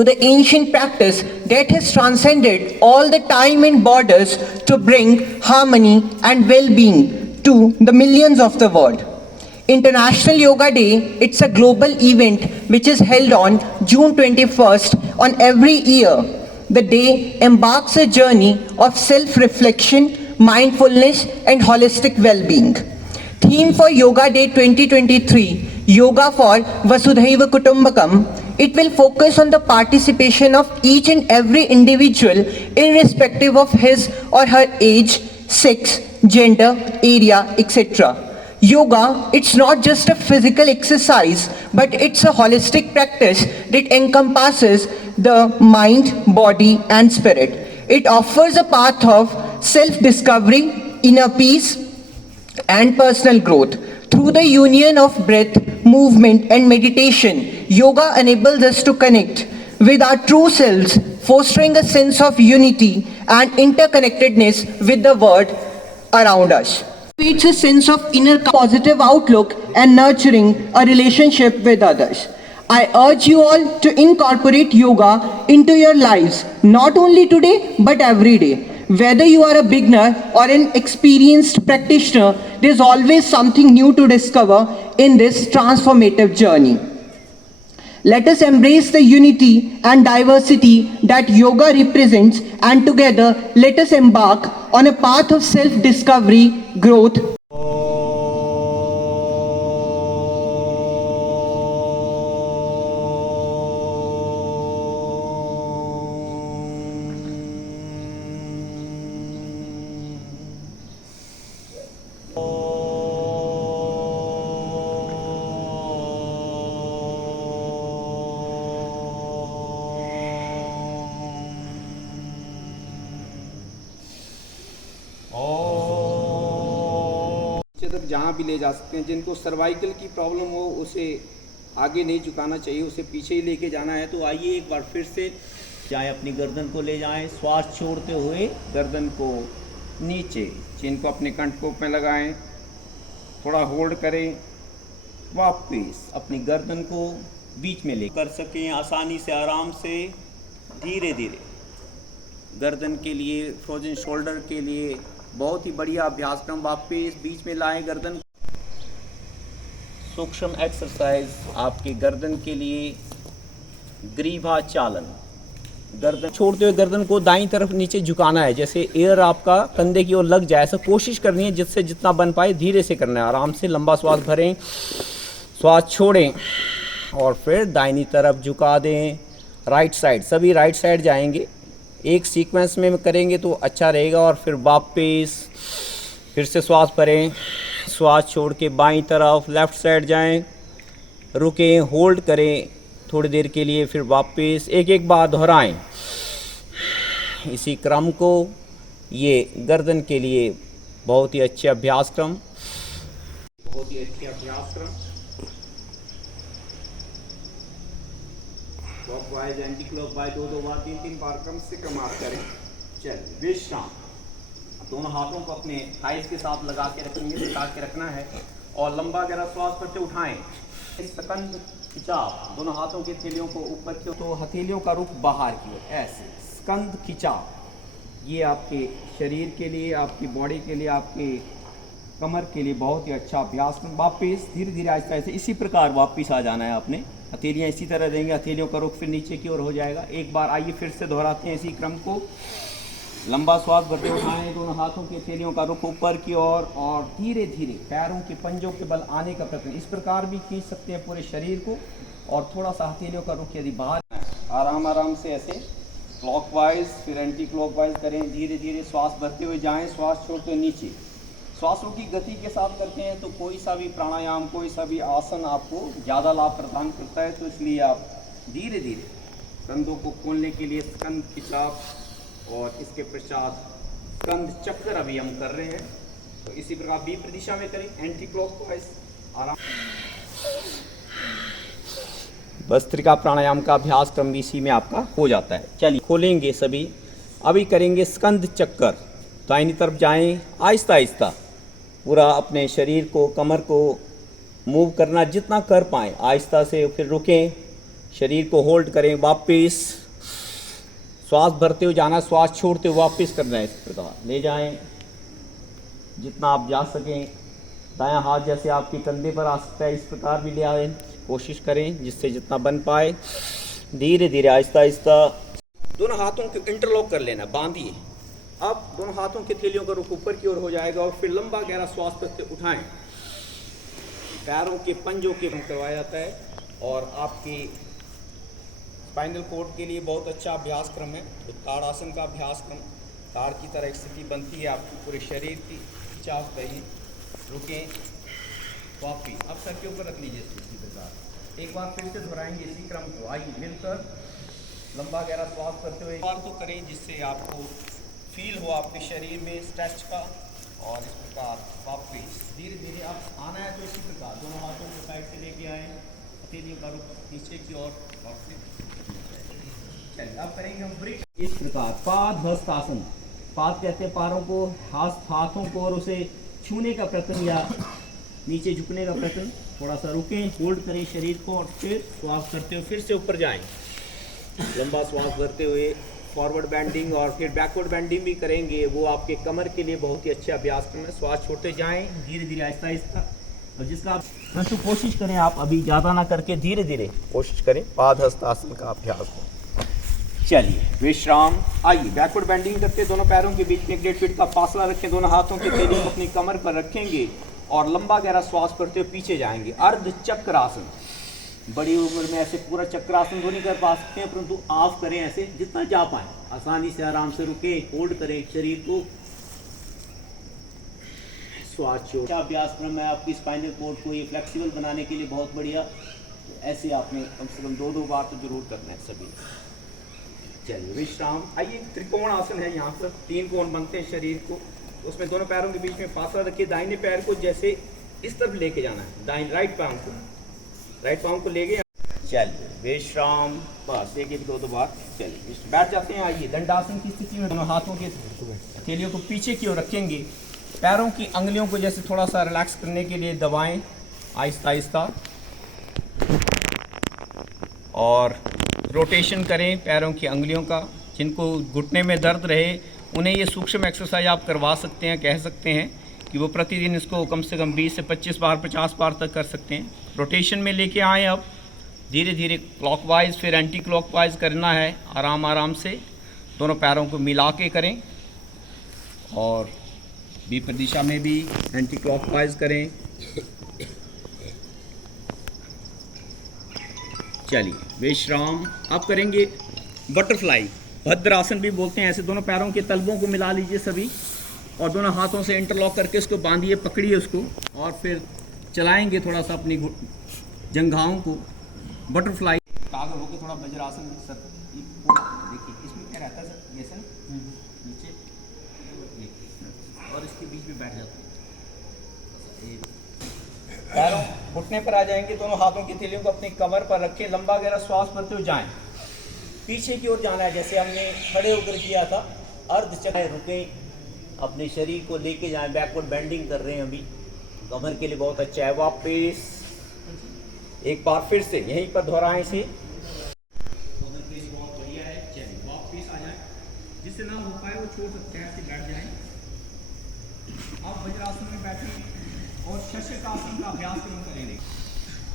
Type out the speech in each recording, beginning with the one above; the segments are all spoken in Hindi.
to the ancient practice that has transcended all the time and borders to bring harmony and well-being to the millions of the world. International Yoga Day, it's a global event which is held on June 21st on every year. The day embarks a journey of self-reflection, mindfulness and holistic well-being. Theme for Yoga Day 2023, Yoga for Vasudhaiva Kutumbakam. It will focus on the participation of each and every individual irrespective of his or her age, sex, gender, area, etc. Yoga, it's not just a physical exercise, but it's a holistic practice that encompasses the mind, body and spirit. It offers a path of self-discovery, inner peace and personal growth. Through the union of breath, movement and meditation, yoga enables us to connect with our true selves, fostering a sense of unity and interconnectedness with the world around us. Creates a sense of inner positive outlook and nurturing a relationship with others. I urge you all to incorporate yoga into your lives, not only today but every day. Whether you are a beginner or an experienced practitioner, there's always something new to discover in this transformative journey. Let us embrace the unity and diversity that yoga represents, and together let us embark on a path of self-discovery, growth. तक जहाँ भी ले जा सकते हैं। जिनको सर्वाइकल की प्रॉब्लम हो उसे आगे नहीं झुकाना चाहिए, उसे पीछे ही लेके जाना है। तो आइए एक बार फिर से जाएं, अपनी गर्दन को ले जाएं, श्वास छोड़ते हुए गर्दन को नीचे, चिन को अपने कंठकोप में लगाएं, थोड़ा होल्ड करें, वापस अपनी गर्दन को बीच में ले कर सकें आसानी से, आराम से, धीरे धीरे। गर्दन के लिए, फ्रोजन शोल्डर के लिए बहुत ही बढ़िया अभ्यास क्रम। वापस बीच में लाएं गर्दन। सूक्ष्म एक्सरसाइज आपके गर्दन के लिए, ग्रीवा चालन। गर्दन छोड़ते हुए गर्दन को दाईं तरफ नीचे झुकाना है, जैसे एयर आपका कंधे की ओर लग जाए, ऐसा कोशिश करनी है। जिससे जितना बन पाए धीरे से करना है, आराम से लंबा श्वास भरें, श्वास छोड़ें और फिर दाहिनी तरफ झुका दें। राइट साइड, सभी राइट साइड जाएंगे, एक सीक्वेंस में करेंगे तो अच्छा रहेगा। और फिर वापस फिर से श्वास भरें, श्वास छोड़ के बाईं तरफ लेफ़्ट साइड जाएं, रुकें, होल्ड करें थोड़ी देर के लिए, फिर वापस एक एक बार दोहराएं इसी क्रम को। ये गर्दन के लिए बहुत ही अच्छे अभ्यास क्रम, बहुत ही अच्छे अभ्यास क्रम। क्लॉकवाइज, एंटी क्लॉकवाइज दो बार, तीन बार कम से कम आप करें। चलिए विश्राम। दोनों हाथों को अपने थाइस के साथ लगा के रखेंगे, लगा के रखना है और लंबा गहरा श्वास करते उठाएं। स्कंद खिंचाव, दोनों हाथों के हथेलियों को ऊपर की, तो हथेलियों का रुख बाहर की ओर, ऐसे स्कंद खिंचाव। ये आपके शरीर के लिए, आपकी बॉडी के लिए, आपके कमर के लिए बहुत ही अच्छा अभ्यास। वापस धीरे धीरे आहिस्ता आहिस्ता इसी प्रकार वापस आ जाना है आपने। हथेलियाँ इसी तरह देंगे, हथेलियों का रुख फिर नीचे की ओर हो जाएगा। एक बार आइए फिर से दोहराते हैं इसी क्रम को। लंबा श्वास भरते उठाएं, दोनों हाथों की हथेलियों का रुख ऊपर की ओर और धीरे धीरे पैरों के पंजों के बल आने का प्रयत्न। इस प्रकार भी खींच सकते हैं पूरे शरीर को। और थोड़ा सा हथेलियों का रुख यदि बाहर, आराम आराम से ऐसे क्लॉकवाइज फिर एंटी क्लॉकवाइज करें। धीरे धीरे श्वास भरते हुए जाएं, श्वास छोड़ते हुए नीचे। श्वासों की गति के साथ करते हैं तो कोई सा भी प्राणायाम, कोई सा भी आसन आपको ज़्यादा लाभ प्रदान करता है। तो इसलिए आप धीरे धीरे कंधों को खोलने के लिए स्कंद खिंचाव और इसके पश्चात स्कंद चक्कर अभी हम कर रहे हैं। तो इसी प्रकार विपरीत दिशा में करें, एंटी क्लॉकवाइज आराम। भस्त्रिका प्राणायाम का अभ्यास क्रम भी इसी में आपका हो जाता है। चलिए खोलेंगे सभी। अभी करेंगे स्कंद चक्कर। दाहिनी तरफ जाएं, आहिस्ता आहिस्ता पूरा अपने शरीर को, कमर को मूव करना जितना कर पाएँ आहिस्ता से। फिर रुकें, शरीर को होल्ड करें, वापस श्वास भरते हुए जाना, श्वास छोड़ते हुए वापस करना है। इस प्रकार ले जाएं जितना आप जा सकें। दायां हाथ जैसे आपके कंधे पर आ सकता है, इस प्रकार भी ले आए, कोशिश करें जिससे जितना बन पाए। धीरे धीरे आहिस्ता आहिस्ता दोनों हाथों को इंटरलॉक कर लेना, बांधिए। अब दोनों हाथों के थैलियों का रुख ऊपर की ओर हो जाएगा और फिर लंबा गहरा श्वास करते उठाएं। पैरों के पंजों के करवाया जाता है और आपके स्पाइनल कोड के लिए बहुत अच्छा अभ्यास क्रम है। तो ताड़ासन का अभ्यास क्रम, ताड़ की तरह एक स्थिति बनती है आपकी पूरे शरीर की। खिंचाव करिए, रुकें, वापस अब सर के ऊपर रख लीजिए इसी प्रकार। एक बार फिर से दोहराएंगे इसी क्रम को। आइए मिलकर लंबा गहरा श्वास करते हुए बार तो करें जिससे आपको फील हो आपके शरीर में स्ट्रेच का। और इस प्रकार वापस धीरे धीरे अब आना है तो इसी प्रकार दोनों हाथों को साइड से लेके आए, हथेलियों का रुख नीचे की ओर वापस। चलिए अब करेंगे हम ब्रिक इस प्रकार। पाद हस्तासन, पाद कहते हैं पैरों को, हाथों को और उसे छूने का प्रयत्न या नीचे झुकने का प्रयत्न। थोड़ा सा रुकें, होल्ड करें शरीर को और फिर श्वास करते हुए फिर से ऊपर जाएं। लंबा श्वास भरते हुए फॉरवर्ड बेंडिंग और फिर बैकवर्ड बेंडिंग भी करेंगे। वो आपके कमर के लिए बहुत ही अच्छा अभ्यास करना है। श्वास छोड़ते जाएं धीरे धीरे आहिस्ता आहिस्ता, और जिसका आप परंतु कोशिश करें आप अभी ज़्यादा ना करके धीरे धीरे कोशिश करें पाद हस्तासन का अभ्यास हो। चलिए विश्राम। आइए बैकवर्ड बेंडिंग करके दोनों पैरों के बीच में 1.5 फीट का फासला रखें। दोनों हाथों के थैलियों को अपनी कमर पर रखेंगे और लंबा गहरा श्वास करते हुए पीछे जाएंगे। अर्ध चक्रासन, बड़ी उम्र में ऐसे पूरा चक्रासन तो नहीं कर पा सकते हैं, परंतु आप करें ऐसे जितना जा पाए, आसानी से आराम से रुके, होल्ड करें शरीर को, श्वास छोड़। अभ्यास क्रम है आपकी स्पाइनल कोड को ये फ्लेक्सिबल बनाने के लिए बहुत बढ़िया। तो ऐसे आपने कम से कम 2 बार तो जरूर करना है सभी। चलिए विश्राम। आइए त्रिकोण आसन है, यहाँ पर 3 कोण बनते हैं शरीर को। उसमें दोनों पैरों के बीच में फासला रखिए। दाहिने पैर को जैसे इस तरफ लेके जाना है, राइट पाँव को लेके। चलिए विश्राम, बस एक 2 बार। चलिए बैठ जाते हैं। आइए दंडासन की स्थिति में दोनों हाथों के हथेलियों को पीछे की ओर रखेंगे। पैरों की अंगुलियों को जैसे थोड़ा सा रिलैक्स करने के लिए दबाएं आहिस्ता आहिस्ता, और रोटेशन करें पैरों की अंगुलियों का। जिनको घुटने में दर्द रहे उन्हें ये सूक्ष्म एक्सरसाइज आप करवा सकते हैं, कह सकते हैं कि वो प्रतिदिन इसको कम से कम 20 से 25 बार 50 बार तक कर सकते हैं। रोटेशन में लेके आएँ। अब धीरे धीरे क्लॉकवाइज फिर एंटी क्लॉकवाइज करना है, आराम आराम से दोनों पैरों को मिला के करें और विपरीत दिशा में भी एंटी क्लॉकवाइज करें। चलिए विश्राम। अब करेंगे बटरफ्लाई, भद्रासन भी बोलते हैं। ऐसे दोनों पैरों के तलवों को मिला लीजिए सभी और दोनों हाथों से इंटरलॉक करके उसको बांधिए, पकड़िए उसको और फिर चलाएंगे थोड़ा सा अपनी जंघाओं को। बटरफ्लाई आगे होकर थोड़ा वज्रासन सर, देखिए इसमें क्या रहता है सर, ये सर नीचे और इसके बीच में बैठ जाते हैं। पैरों घुटने पर आ जाएंगे। दोनों हाथों की थैलियों को अपनी कमर पर रखें। लंबा गहरा श्वास भरते हुए जाएं। पीछे की ओर जाना है जैसे हमने खड़े होकर किया था। अर्ध चक्र रुकें, अपने शरीर को लेके जाएं। बैकवर्ड बेंडिंग कर रहे हैं अभी, कमर के लिए बहुत अच्छा है। वापस एक बार फिर से यहीं पर दोहराएं इसे, कमर के लिए बहुत बढ़िया है। चलिए वापस आ जाएं। जिससे ना हो पाए वो छोड़ सकते हैं, ऐसे बैठ जाएं। अब वज्रासन में बैठें और शशकासन का अभ्यास करेंगे।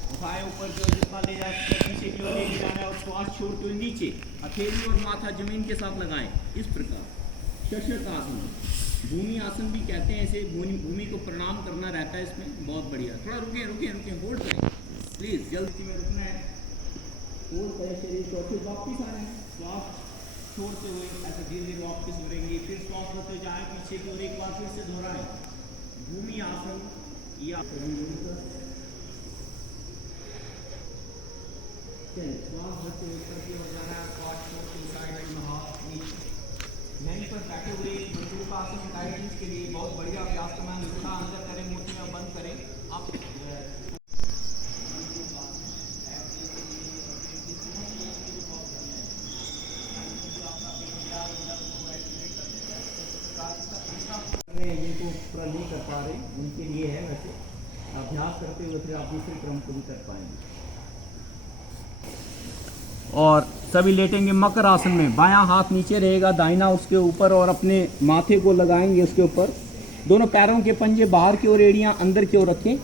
उठाए ऊपर जो जितना ले जाए पीछे की ओर ले जाना है और श्वास छोड़ते हुए नीचे हथेली और माथा जमीन के साथ लगाएं। इस प्रकार शशकासन, भूमि आसन भी कहते हैं इसे। भूमि को प्रणाम करना रहता है इसमें, बहुत बढ़िया। थोड़ा रुके, होल्ड करें प्लीज़, जल्दी में रुकना है। होल्ड करें शरीर को, फिर वापस आ रहे हैं। श्वास छोड़ते हुए ऐसे धीरे धीरे वापस उड़ेंगे। फिर श्वास लेते जाएं पीछे की ओर, एक बार फिर से दोहराएं। भूमि आसन या श्वास भरते हुए ऊपर की ओर जाना है। श्वास छोड़ते हुए साइड में हाथ नीचे यहीं पर बैठे हुए मजदूरासन डाइटिंग के लिए बहुत बढ़िया अभ्यास करना है। उठा अंदर करें, मुट्ठी में बंद करें। आप जिनको पूरा नहीं कर पा रहे उनके लिए है, वैसे अभ्यास करते हुए फिर आप दूसरे क्रम को भी कर पाएंगे। और सभी लेटेंगे मकर आसन में। बायां हाथ नीचे रहेगा, दाहिना उसके ऊपर, और अपने माथे को लगाएंगे उसके ऊपर। दोनों पैरों के पंजे बाहर की ओर, एड़ियां अंदर की ओर रखें।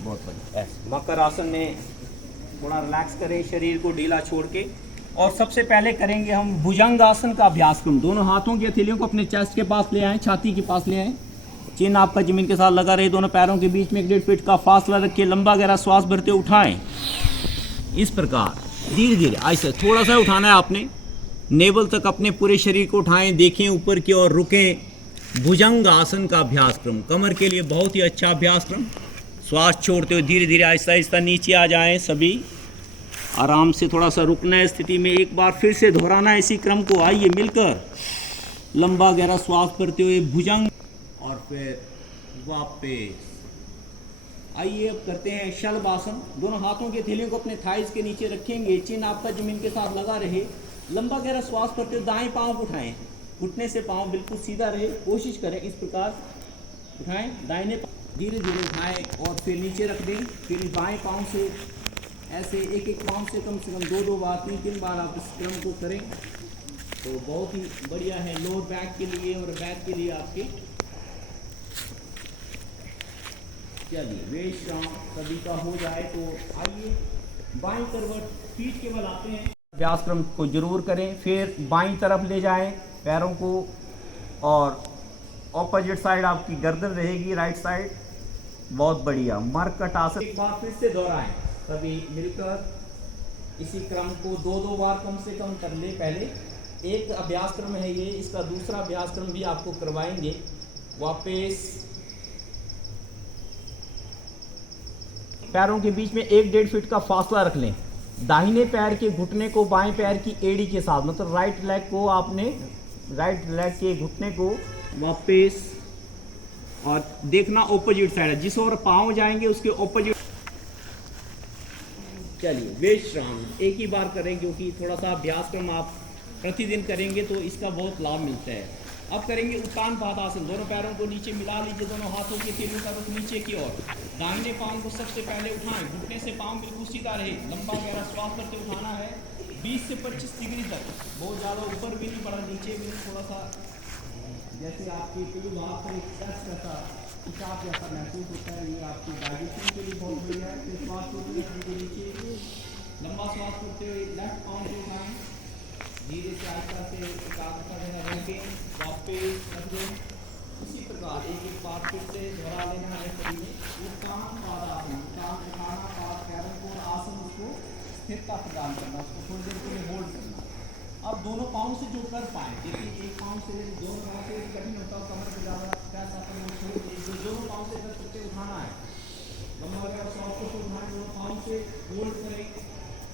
बहुत बढ़िया। ऐसे मकर आसन में थोड़ा रिलैक्स करें, शरीर को ढीला छोड़ के। और सबसे पहले करेंगे हम भुजंग आसन का अभ्यास करें। दोनों हाथों की हथेलियों को अपने चेस्ट के पास ले आएं, छाती के पास ले आएं। चिन आपका जमीन के साथ लगा रहे। दोनों पैरों के बीच में 1.5 फीट का फासला रखिए। लंबा गहरा श्वास भरते उठाएं। इस प्रकार धीरे धीरे ऐसे थोड़ा सा उठाना है आपने, नेवल तक अपने पूरे शरीर को उठाएं, देखें ऊपर की ओर, रुकें। भुजंग आसन का अभ्यास क्रम कमर के लिए बहुत ही अच्छा अभ्यास क्रम। श्वास छोड़ते हुए धीरे धीरे आहिस्ता आहिस्ता नीचे आ जाएं। सभी आराम से थोड़ा सा रुकना है स्थिति में। एक बार फिर से दोहराना है इसी क्रम को। आइए मिलकर लंबा गहरा श्वास भरते हुए भुजंग, और फिर वापस। आइए अब करते हैं शलभ आसन। दोनों हाथों के हथेलियों को अपने थाइस के नीचे रखेंगे, चिन आपका जमीन के साथ लगा रहे। लंबा गहरा श्वास भरते हुए दाएं पाँव को उठाएं, घुटने से पाँव बिल्कुल सीधा रहे। कोशिश करें इस प्रकार उठाएं, दाहिने धीरे धीरे उठाएं और फिर नीचे रख दें। फिर बाएं पाँव से ऐसे एक एक पाँव से कम 2 बार 3 बार आप इस क्रम को करें तो बहुत ही बढ़िया है लोअर बैक के लिए और बैक के लिए आपके। चलिए विश्राम सभी का हो जाए तो आइए बाईं करवट पीठ के बल आते हैं। अभ्यास क्रम को जरूर करें। फिर बाईं तरफ ले जाएं पैरों को, और ऑपोजिट साइड आपकी गर्दन रहेगी, राइट साइड। बहुत बढ़िया। मरकट आसन एक बार फिर से दोहराएं सभी मिलकर। इसी क्रम को 2 बार कम से कम कर ले। पहले एक अभ्यास क्रम है ये, इसका दूसरा अभ्यास क्रम भी आपको करवाएंगे। वापस पैरों के बीच में 1.5 फीट का फासला रख लें। दाहिने पैर के घुटने को बाएं पैर की एड़ी के साथ, मतलब राइट लेग को आपने, राइट लेग के घुटने को वापस, और देखना ऑपोजिट साइड है, जिस ओर पाँव जाएंगे उसके ऑपोजिट। चलिए विश्राम एक ही बार करें, क्योंकि थोड़ा सा अभ्यास क्रम आप प्रतिदिन करेंगे तो इसका बहुत लाभ मिलता है। अब करेंगे उत्तान पादासन। दोनों पैरों को नीचे मिला लीजिए, दोनों हाथों के हथेलियों का रुख नीचे की ओर। दाहिने पाँव को सबसे पहले उठाएं, घुटने से पाँव बिल्कुल सीधा रहे। लंबा गहरा श्वास करके उठाना है 20 से 25 डिग्री तक। बहुत ज़्यादा ऊपर भी नहीं बढ़ा, नीचे भी नहीं, थोड़ा सा जैसे आपके पेट भाग पर एक टच करता हिसाब जैसा महसूस होता है। ये आपकी डाइजेशन के लिए बहुत बढ़िया है। फिर श्वास को नीचे लंबा श्वास करते हुए लेफ्ट पाँव को उठाएं, धीरे से आहिस्ता से एकाग्रता देना रोकें, वापस रख दें। इसी प्रकार एक एक बार फिर से दोहरा लेना है शरीर में। उत्तान पादासन, उत्तान उठाना, पाद पैरों को आसन, उसको स्थिरता प्रदान करना, उसको थोड़ी देर के लिए होल्ड करना। अब दोनों पाँव से जो कर पाएँ, देखिए एक पाँव से दोनों पाँव से कठिन होता है, कमर पर ज़्यादा प्रेस आता है, छोड़ दीजिए। दोनों पाँव से कर सकते उठाना है, लंबा गहरा श्वास को उठाएं, दोनों पाँव से होल्ड करें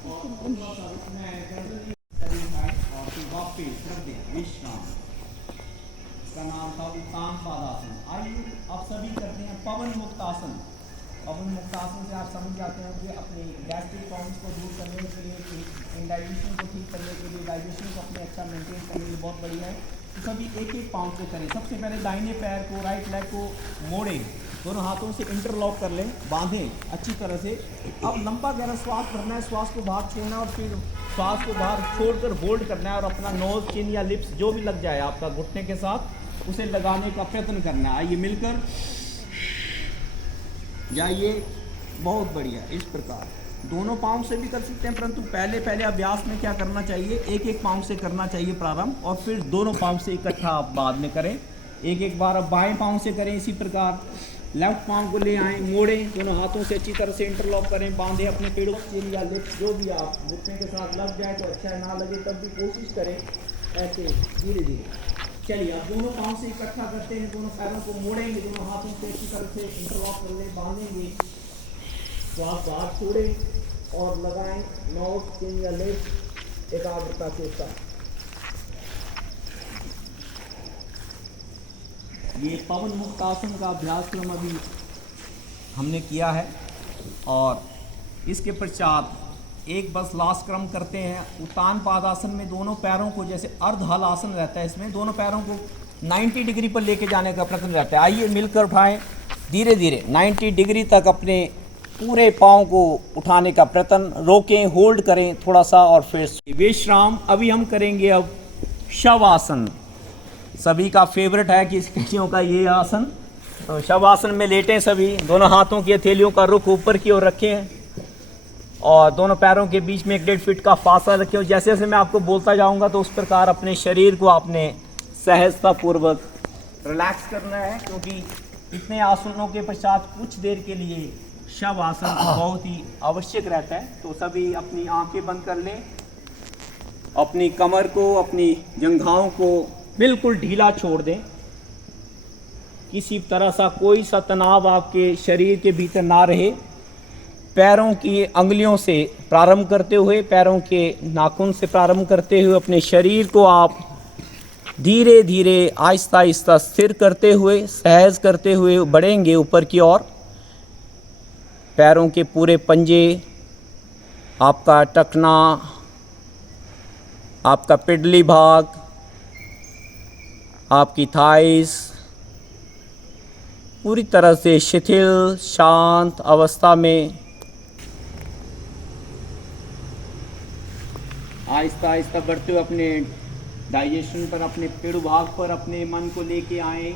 और थोड़ा सा रुकना है, गर्दन उठाएं और फिर वापस रख दें। विश्राम, इसका नाम था उत्तान पादासन। आइए अब सभी करते हैं पवन मुक्त आसन। पवन मुक्त आसन से आप समझ जाते हैं कि अपने गैस्ट्रिक प्रॉब्लम्स को दूर करने के लिए, इंडाइजेशन को ठीक करने के लिए, डाइजेशन को अपने अच्छा मेंटेन करने के लिए बहुत बढ़िया है। तो सभी एक एक पाँव को करें। सबसे पहले दाहिने पैर को, राइट लेग को मोड़ें, दोनों हाथों से इंटरलॉक कर लें, बांधें अच्छी तरह से। अब लंबा गहरा श्वास भरना है, श्वास को बाहर छोड़ना और फिर श्वास को बाहर छोड़कर होल्ड करना है, और अपना नोज, चिन या लिप्स जो भी लग जाए आपका घुटने के साथ, उसे लगाने का प्रयत्न करना है। आइए मिलकर जाइए। बहुत बढ़िया। इस प्रकार दोनों पाँव से भी कर सकते हैं, परंतु पहले अभ्यास में क्या करना चाहिए, एक एक पाँव से करना चाहिए प्रारंभ, और फिर दोनों पाँव से इकट्ठा आप बाद में करें। एक एक बार अब बाएं पाँव से करें। इसी प्रकार लेफ्ट पाँव को ले आएँ, मोड़ें, दोनों हाथों से अच्छी तरह से इंटरलॉक करें, बांधें अपने पेड़ों, चिन या लिप्स जो भी आप घुटने के साथ लग जाए तो अच्छा है, ना लगे तब भी कोशिश करें ऐसे धीरे धीरे। चलिए अब दोनों पाँव से इकट्ठा करते हैं, दोनों पैरों को मोड़ेंगे, दोनों हाथों से अच्छी तरह से इंटरलॉक कर लें, बांधेंगे, श्वास बाहर छोड़ें और लगाएं नोज, चिन या लिप्स एकाग्रता के साथ। ये पवन मुक्त आसन का अभ्यास क्रम अभी हमने किया है, और इसके पश्चात एक बस लास्ट क्रम करते हैं। उत्तान पादासन में दोनों पैरों को, जैसे अर्ध हल आसन रहता है, इसमें दोनों पैरों को 90 डिग्री पर लेके जाने का प्रयत्न रहता है। आइए मिलकर उठाएं धीरे धीरे 90 डिग्री तक अपने पूरे पाँव को उठाने का प्रयत्न, रोकें, होल्ड करें थोड़ा सा और फिर विश्राम। अभी हम करेंगे अब शव आसन। सभी का फेवरेट है कि किसियों का ये आसन। तो शव आसन में लेटें सभी, दोनों हाथों की हथेलियों का रुख ऊपर की ओर रखें और दोनों पैरों के बीच में 1.5 फीट का फासला रखें। और जैसे जैसे मैं आपको बोलता जाऊंगा तो उस प्रकार अपने शरीर को आपने सहजतापूर्वक रिलैक्स करना है, क्योंकि इतने आसनों के पश्चात कुछ देर के लिए शव आसन बहुत ही आवश्यक रहता है। तो सभी अपनी आंखें बंद कर लें, अपनी कमर को, अपनी जंघाओं को बिल्कुल ढीला छोड़ दें। किसी तरह सा कोई सा तनाव आपके शरीर के भीतर ना रहे। पैरों की अंगुलियों से प्रारंभ करते हुए, पैरों के नाखून से प्रारंभ करते हुए अपने शरीर को आप धीरे धीरे आहिस्ता आहिस्ता स्थिर करते हुए, सहज करते हुए बढ़ेंगे ऊपर की ओर। पैरों के पूरे पंजे, आपका टखना, आपका पिडली भाग, आपकी थाइस पूरी तरह से शिथिल शांत अवस्था में आहिस्ता आहिस्ता बढ़ते हुए अपने डाइजेशन पर, अपने पेड़ भाग पर अपने मन को लेके आए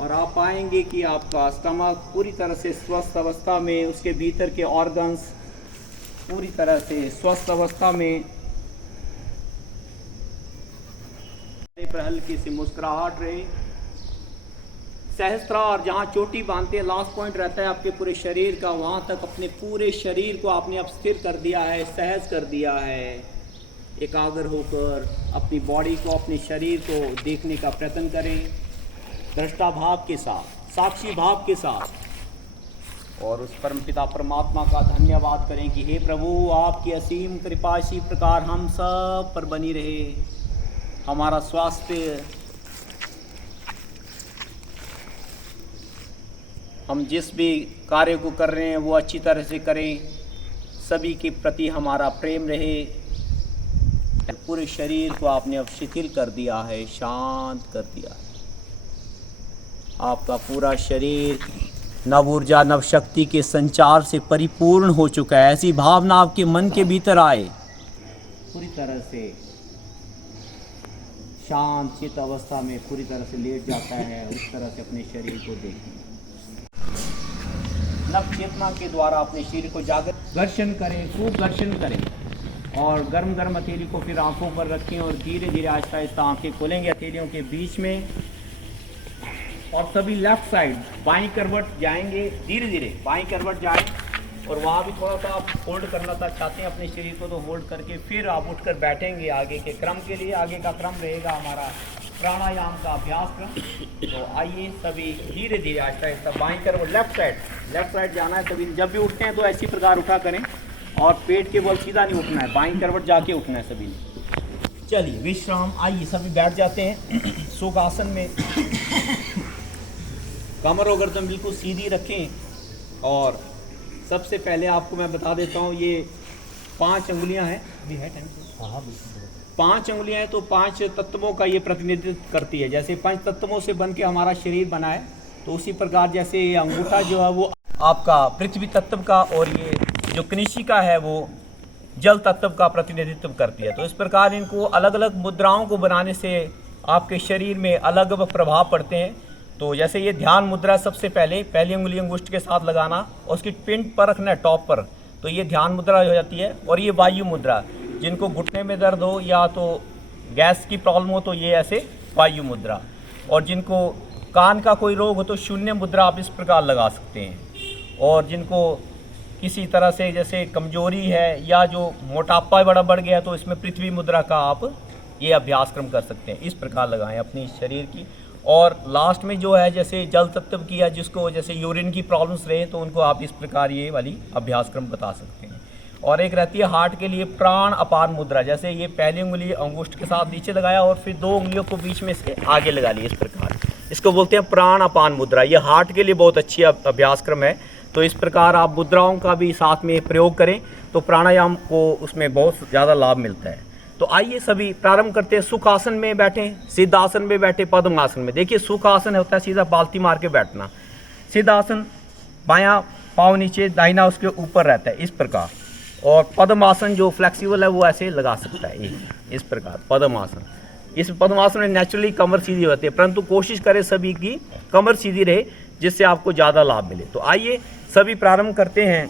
और आप पाएंगे कि आपका स्टमक पूरी तरह से स्वस्थ अवस्था में, उसके भीतर के ऑर्गन्स पूरी तरह से स्वस्थ अवस्था में। पर हल्की सी मुस्कुराहट रहे। सहस्त्रार जहाँ चोटी बांधते हैं, लास्ट पॉइंट रहता है आपके पूरे शरीर का, वहाँ तक अपने पूरे शरीर को आपने अब स्थिर कर दिया है, सहज कर दिया है। एकाग्र होकर अपनी बॉडी को, अपने शरीर को देखने का प्रयत्न करें, दृष्टा भाव के साथ, साक्षी भाव के साथ, और उस परमपिता परमात्मा का धन्यवाद करें कि हे प्रभु, आपकी असीम कृपा इसी प्रकार हम सब पर बनी रहे। हमारा स्वास्थ्य, हम जिस भी कार्य को कर रहे हैं वो अच्छी तरह से करें, सभी के प्रति हमारा प्रेम रहे। पूरे शरीर को आपने अब शिथिल कर दिया है, शांत कर दिया है। आपका पूरा शरीर नव ऊर्जा, नव शक्ति के संचार से परिपूर्ण हो चुका है। ऐसी भावना आपके मन के भीतर आए, पूरी तरह से शांत चित्त अवस्था में पूरी तरह से लेट जाता है। उस तरह से अपने शरीर को देखें, नव चेतना के द्वारा अपने शरीर को जागृत घर्षण करें, खूब घर्षण करें और गर्म गर्म हथेली को फिर आंखों पर रखें और धीरे धीरे आहिस्ता आहिस्ता आंखें खोलेंगे हथेलियों के बीच में। और सभी लेफ्ट साइड बाईं करवट जाएंगे, धीरे धीरे बाईं करवट जाएं और वहाँ भी थोड़ा सा आप होल्ड करना चाहते हैं अपने शरीर को, तो होल्ड करके फिर आप उठकर बैठेंगे आगे के क्रम के लिए। आगे का क्रम रहेगा हमारा प्राणायाम का अभ्यास क्रम। तो आइए सभी धीरे धीरे आहिस्ता आहिस्ता बाईं करवट, लेफ्ट साइड जाना है सभी। जब भी उठते हैं तो ऐसी प्रकार उठा करें और पेट के बल सीधा नहीं उठना है, बाईं करवट जाके उठना है सभी ने। चलिए विश्राम, आइए सभी बैठ जाते हैं सुख आसन में। कमर और गर्दन बिल्कुल सीधी रखें और सबसे पहले आपको मैं बता देता हूँ, ये 5 अंगुलियाँ हैं, अभी है टाइम? हाँ, 5 अंगुलियाँ हैं तो 5 तत्वों का ये प्रतिनिधित्व करती है। जैसे 5 तत्वों से बन के हमारा शरीर बना है, तो उसी प्रकार जैसे ये अंगूठा जो है वो आपका पृथ्वी तत्व का, और ये जो कनिशिका है वो जल तत्व का प्रतिनिधित्व करती है। तो इस प्रकार इनको अलग अलग मुद्राओं को बनाने से आपके शरीर में अलग अलग प्रभाव पड़ते हैं। तो जैसे ये ध्यान मुद्रा, सबसे पहली उंगली अंगुष्ठ के साथ लगाना और उसकी पिंड पर रखना है टॉप पर, तो ये ध्यान मुद्रा हो जाती है। और ये वायु मुद्रा, जिनको घुटने में दर्द हो या तो गैस की प्रॉब्लम हो तो ये ऐसे वायु मुद्रा, और जिनको कान का कोई रोग हो तो शून्य मुद्रा आप इस प्रकार लगा सकते हैं। और जिनको किसी तरह से जैसे कमजोरी है या जो मोटापा बड़ा बढ़ गया तो इसमें पृथ्वी मुद्रा का आप ये अभ्यास क्रम कर सकते हैं। इस प्रकार लगाएं अपनी शरीर की। और लास्ट में जो है जैसे जल तत्व की है, जिसको जैसे यूरिन की प्रॉब्लम्स रहे तो उनको आप इस प्रकार ये वाली अभ्यास क्रम बता सकते हैं। और एक रहती है हार्ट के लिए प्राण अपान मुद्रा, जैसे ये पहली उंगली अंगुष्ठ के साथ नीचे लगाया और फिर 2 उंगलियों को बीच में इसके आगे लगा ली, इस प्रकार इसको बोलते हैं प्राण अपान मुद्रा। ये हार्ट के लिए बहुत अच्छी अभ्यास क्रम है। तो इस प्रकार आप मुद्राओं का भी साथ में प्रयोग करें तो प्राणायाम को उसमें बहुत ज़्यादा लाभ मिलता है। तो आइए सभी प्रारंभ करते हैं। सुखासन में बैठें, सिद्धासन में बैठे, पद्मासन में। देखिए सुखासन होता है सीधा बाल्टी मार के बैठना, सिद्धासन, बायां पाँव नीचे, दाहिना उसके ऊपर रहता है इस प्रकार। और पद्मासन जो फ्लेक्सिबल है वो ऐसे लगा सकता है इस प्रकार पद्मासन। इस पद्मासन में नेचुरली कमर सीधी होती है, परंतु कोशिश करें सभी की कमर सीधी रहे जिससे आपको ज़्यादा लाभ मिले। तो आइए सभी प्रारंभ करते हैं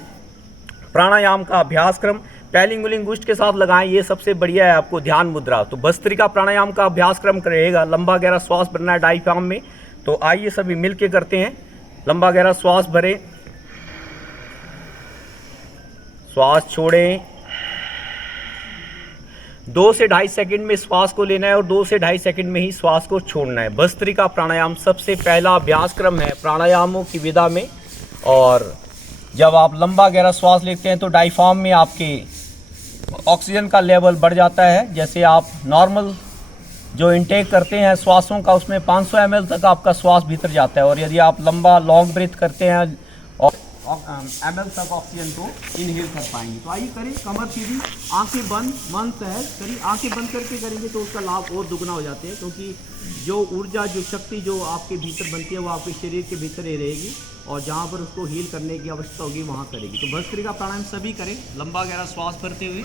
प्राणायाम का अभ्यास क्रम। पहली उंगली अंगुष्ठ के साथ लगाएं, ये सबसे बढ़िया है आपको ध्यान मुद्रा। तो भस्त्रिका प्राणायाम का अभ्यास क्रम रहेगा, लंबा गहरा श्वास भरना है डायफ्राम में। तो आइए सभी मिल के करते हैं। लंबा गहरा श्वास भरें, श्वास छोड़ें, 2 से 2.5 सेकंड में श्वास को लेना है और 2 से 2.5 सेकंड में ही श्वास को छोड़ना है। भस्त्रिका प्राणायाम सबसे पहला अभ्यास क्रम है प्राणायामों की विधा में। और जब आप लंबा गहरा श्वास लेते हैं तो डायफ्राम में आपके ऑक्सीजन का लेवल बढ़ जाता है। जैसे आप नॉर्मल जो इनटेक करते हैं श्वासों का, उसमें 500 ml तक आपका श्वास भीतर जाता है। और यदि आप लंबा लॉन्ग ब्रीथ करते हैं और ml तक ऑक्सीजन को इनहेल कर पाएंगे। तो आइए करें, कमर सीधी, आंखें बंद, मन सहज करिए। आंखें बंद करके करेंगे तो उसका लाभ और दुगना हो जाते हैं, क्योंकि जो ऊर्जा, जो शक्ति जो आपके भीतर बनती है वो आपके शरीर के भीतर ही रहेगी और जहाँ पर उसको हील करने की आवश्यकता होगी वहाँ करेगी। तो भस्त्रिका प्राणायाम सभी करें, लंबा गहरा श्वास भरते हुए।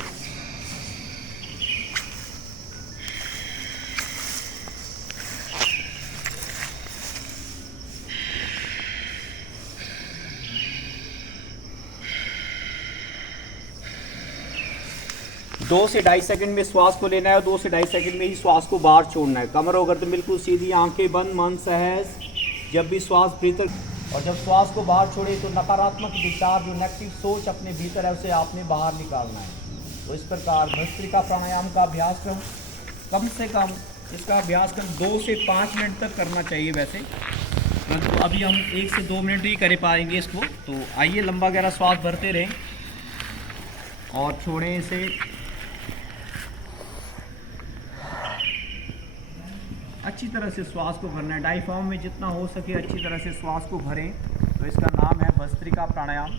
दो से 2.5 सेकंड में श्वास को लेना है और 2 से 2.5 सेकंड में ही श्वास को बाहर छोड़ना है। कमर होकर तो बिल्कुल सीधी, आंखें बंद, मन सहज। जब भी श्वास भीतर और जब श्वास को बाहर छोड़े तो नकारात्मक विचार, जो नेगेटिव सोच अपने भीतर है उसे आपने बाहर निकालना है। तो इस प्रकार भस्त्रिका प्राणायाम का अभ्यास क्रम कम से कम इसका अभ्यास क्रम 2 से 5 मिनट तक करना चाहिए वैसे, परंतु तो अभी हम 1 से 2 मिनट ही कर पाएंगे इसको। तो आइए लंबा गहरा श्वास भरते रहें और छोड़ें इसे। अच्छी तरह से श्वास को भरना है, डायफ्राम में जितना हो सके अच्छी तरह से श्वास को भरें। तो इसका नाम है भस्त्रिका प्राणायाम।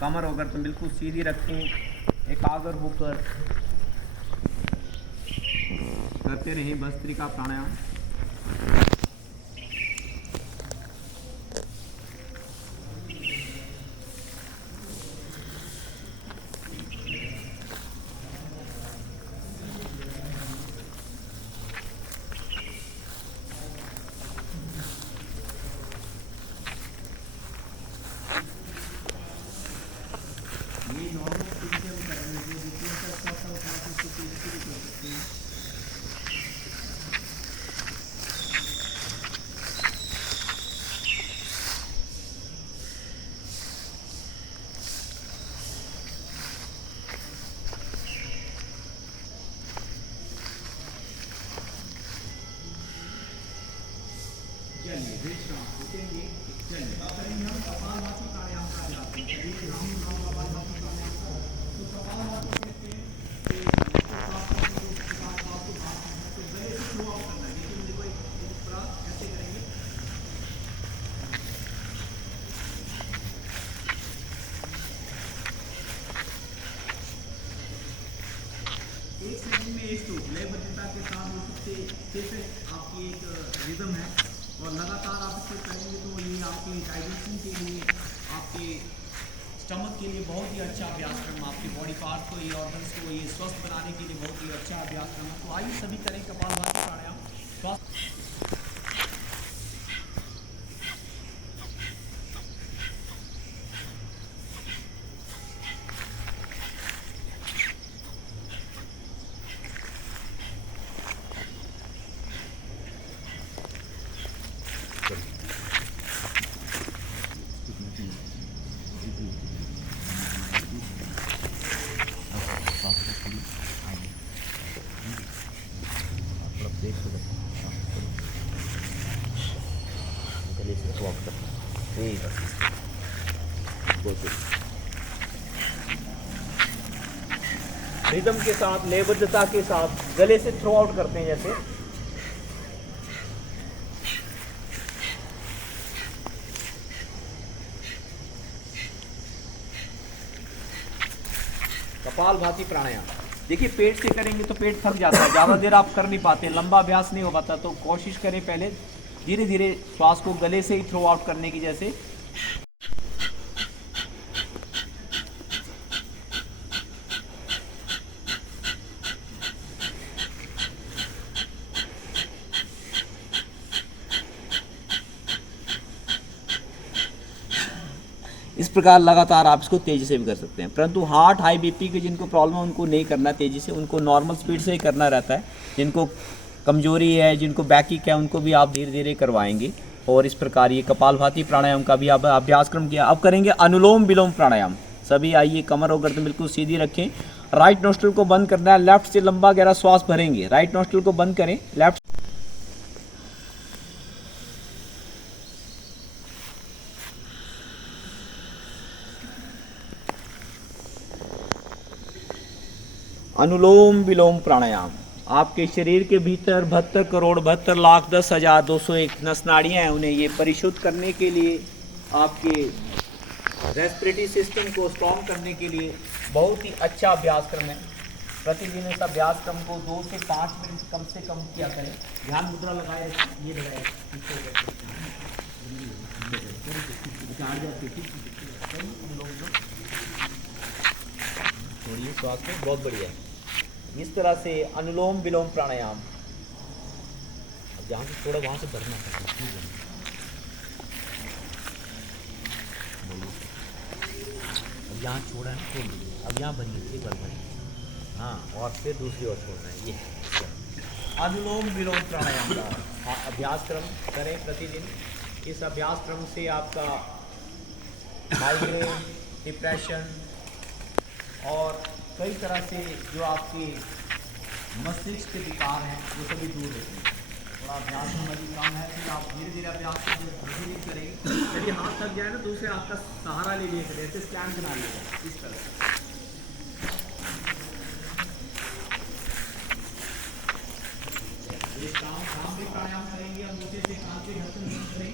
कमर वगैरह तो बिल्कुल सीधी रखें, एकाग्र होकर करते रहें भस्त्रिका प्राणायाम। एक सेकंड में एक स्ट्रोक लयबद्धता के साथ वो सबसे सेफेस्ट आपकी एक रिदम है और लगातार आप इसको करेंगे तो ये आपके डाइजेशन के लिए, आपके स्टमक के लिए बहुत ही अच्छा अभ्यास क्रम, आपके बॉडी पार्ट को, ये ऑर्गन्स को ये स्वस्थ बनाने के लिए बहुत ही अच्छा अभ्यास क्रम है। तो आइए सभी करें कपालभाति प्राणायाम। रिदम के साथ, लयबद्धता के साथ गले से थ्रो आउट करते हैं जैसे। कपालभाति प्राणायाम देखिए, पेट से करेंगे तो पेट थक जाता है, ज़्यादा देर आप कर नहीं पाते, लंबा अभ्यास नहीं हो पाता। तो कोशिश करें पहले धीरे धीरे श्वास को गले से ही थ्रो आउट करने की जैसे। इस प्रकार लगातार आप इसको तेज़ी से भी कर सकते हैं, परंतु हार्ट हाई बीपी के जिनको प्रॉब्लम है उनको नहीं करना तेज़ी से, उनको नॉर्मल स्पीड से ही करना रहता है। जिनको कमजोरी है, जिनको बैकिक है, उनको भी आप धीरे धीरे करवाएंगे। और इस प्रकार ये कपालभाति प्राणायाम का भी आप अभ्यासक्रम किया। अब करेंगे अनुलोम विलोम प्राणायाम। सभी आइए, कमर और गर्दन बिल्कुल सीधी रखें। राइट नोस्ट्रल को बंद करना है, लेफ्ट से लंबा गहरा श्वास भरेंगे। राइट नोस्ट्रल को बंद करें, लेफ्ट। अनुलोम विलोम प्राणायाम। आपके शरीर के भीतर 72 करोड़ 72 लाख 10,201 नस नाड़ियाँ हैं, उन्हें ये परिशुद्ध करने के लिए, आपके रेस्पिरेटरी सिस्टम को स्ट्रॉन्ग करने के लिए बहुत ही अच्छा अभ्यासक्रम है। प्रतिदिन इस अभ्यासक्रम को 2 से 5 मिनट कम से कम किया करें। ध्यान मुद्रा लगाए, ये लगाए, छोड़िए श्वास को, बहुत बढ़िया। इस तरह से अनुलोम विलोम प्राणायाम। अब जहाँ से थोड़ा वहाँ से भरना है। अब यहाँ छोड़ा है ना, छोड़ दीजिए। अब यहाँ भरिए, एक बार भरिए। हाँ, और फिर दूसरी ओर छोड़ना है। ये अनुलोम विलोम प्राणायाम का अभ्यासक्रम करें प्रतिदिन। इस अभ्यासक्रम से आपका माइग्रेन, डिप्रेशन और कई तरह से जो आपके मस्तिष्क के विकार हैं वो सभी दूर होते हैं। थोड़ा अभ्यास में मजीद काम है, फिर आप धीरे धीरे अभ्यास धीरे करेंगे। यदि हाथ थक जाए ना, दूसरे हाथ का सहारा ले लिया करें, ऐसे स्टैंड बना लिया इस तरह से। काम भी प्राणायाम करेंगे। हम मोटे से कान से ढक्कन बंद करें,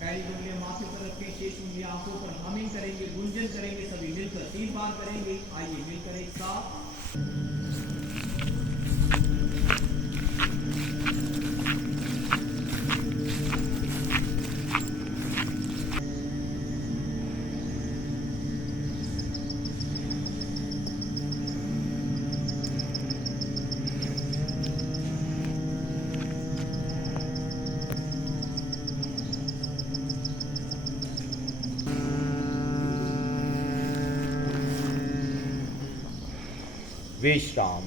पैरी उंगलियां माथे पर रखें, शेष उंगलियां आंखों पर, हमिंग करेंगे, गुंजन करेंगे, सभी मिलकर 3 बार करेंगे। आइए मिलकर एक साथ। विश्राम।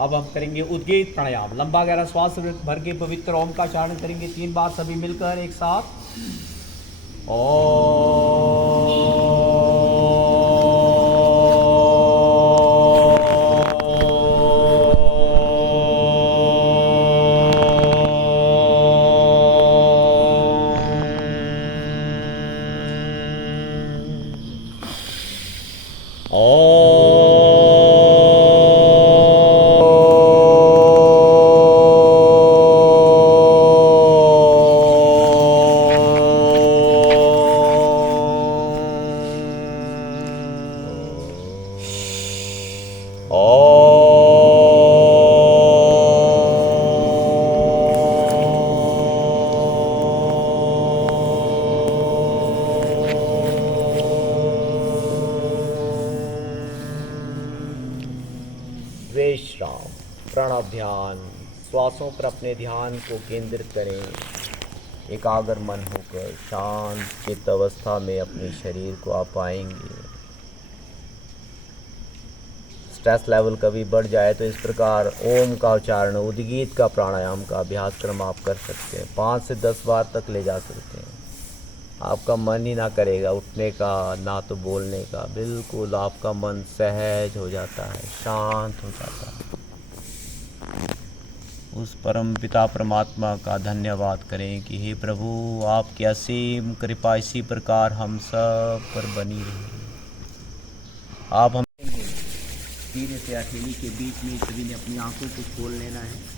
अब हम करेंगे उद्गीत प्राणायाम। लंबा गहरा श्वास भर के पवित्र ओम का उच्चारण करेंगे 3 बार, सभी मिलकर एक साथ। विश्राम। प्रणव ध्यान। श्वासों पर अपने ध्यान को केंद्रित करें। एकाग्र मन होकर शांत चित्त अवस्था में अपने शरीर को आप पाएंगे। स्ट्रेस लेवल कभी बढ़ जाए तो इस प्रकार ओम का उच्चारण, उद्गीत का प्राणायाम का अभ्यासक्रम आप कर सकते हैं। 5 से 10 बार तक ले जा सकते हैं। आपका मन ही ना करेगा उठने का, ना तो बोलने का। बिल्कुल आपका मन सहज हो जाता है, शांत हो जाता है। उस परम पिता परमात्मा का धन्यवाद करें कि हे प्रभु, आपकी असीम कृपा इसी प्रकार हम सब पर बनी रहे। आप हम धीरे से हथेली के बीच में सभी ने अपनी आंखों को खोल लेना है।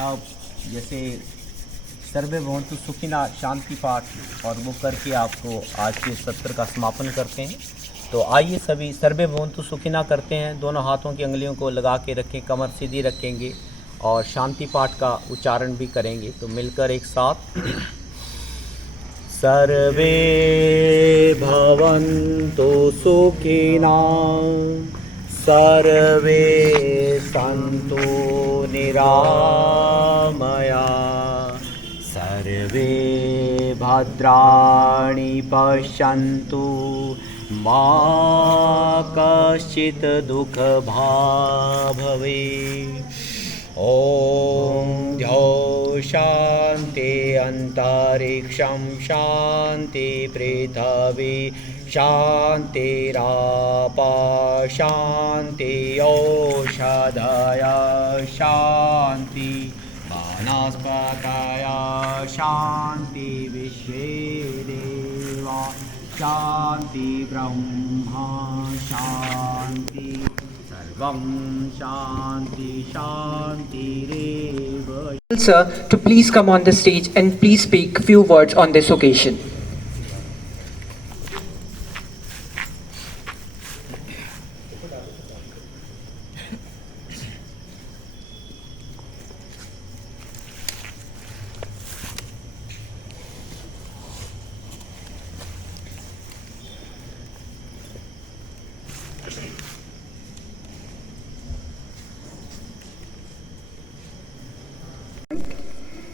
अब जैसे सर्वे भवन्तु सुखिनः शांति पाठ और वो करके आपको आज के सत्र का समापन करते हैं। तो आइए सभी सर्वे भवन्तु सुखिनः करते हैं। दोनों हाथों की अंगुलियों को लगा के रखें, कमर सीधी रखेंगे और शांति पाठ का उच्चारण भी करेंगे। तो मिलकर एक साथ सर्वे भवन्तु सुखिनः, सर्वे सन्तु निरामया, सर्वे भद्राणि पश्यन्तु, मा कश्चित् दुःखभाग् भवेत्। ॐ द्यौः शान्ति अन्तरिक्षं शान्ति पृथिवी शान्तिरापः शान्ति औषधयः शान्ति वनस्पतयः शान्ति विश्वे देवा शान्ति ब्रह्मा शान्ति सर्वं शान्ति शान्तिरेव। Sir, to please come on the stage and please speak few words on this occasion.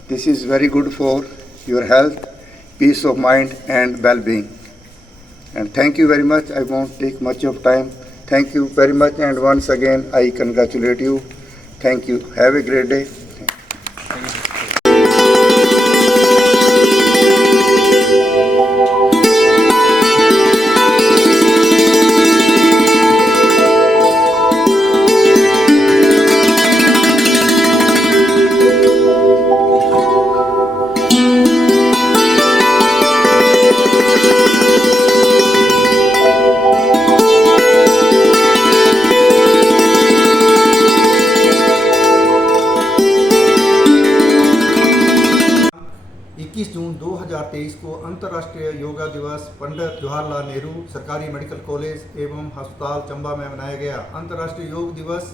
This is very good for your health, peace of mind and well-being. And thank you very much. I won't take much of time. Thank you very much, and once again I congratulate you. Thank you. Have a great day. जून 2023 को अंतर्राष्ट्रीय योगा दिवस पंडित जवाहरलाल नेहरू सरकारी मेडिकल कॉलेज एवं अस्पताल चंबा में मनाया गया। अंतर्राष्ट्रीय योग दिवस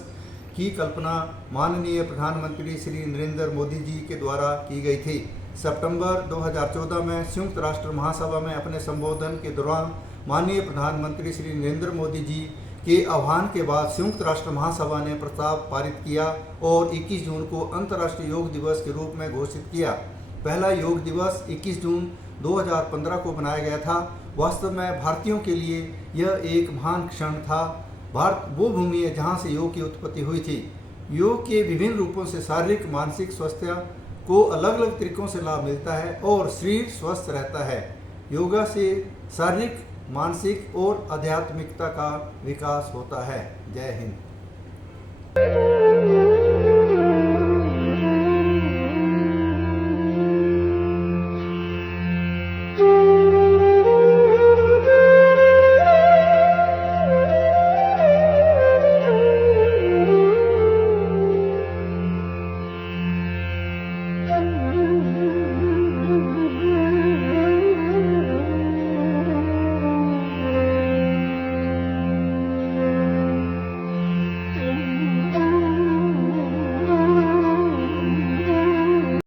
की कल्पना माननीय प्रधानमंत्री श्री नरेंद्र मोदी जी के द्वारा की गई थी। सितंबर 2014 में संयुक्त राष्ट्र महासभा में अपने संबोधन के दौरान माननीय प्रधानमंत्री श्री नरेंद्र मोदी जी के आह्वान के बाद संयुक्त राष्ट्र महासभा ने प्रस्ताव पारित किया और 21 जून को अंतर्राष्ट्रीय योग दिवस के रूप में घोषित किया। पहला योग दिवस 21 जून 2015 को बनाया गया था। वास्तव में भारतीयों के लिए यह एक महान क्षण था। भारत वो भूमि है जहां से योग की उत्पत्ति हुई थी। योग के विभिन्न रूपों से शारीरिक मानसिक स्वास्थ्य को अलग अलग तरीकों से लाभ मिलता है और शरीर स्वस्थ रहता है। योगा से शारीरिक, मानसिक और आध्यात्मिकता का विकास होता है। जय हिंद।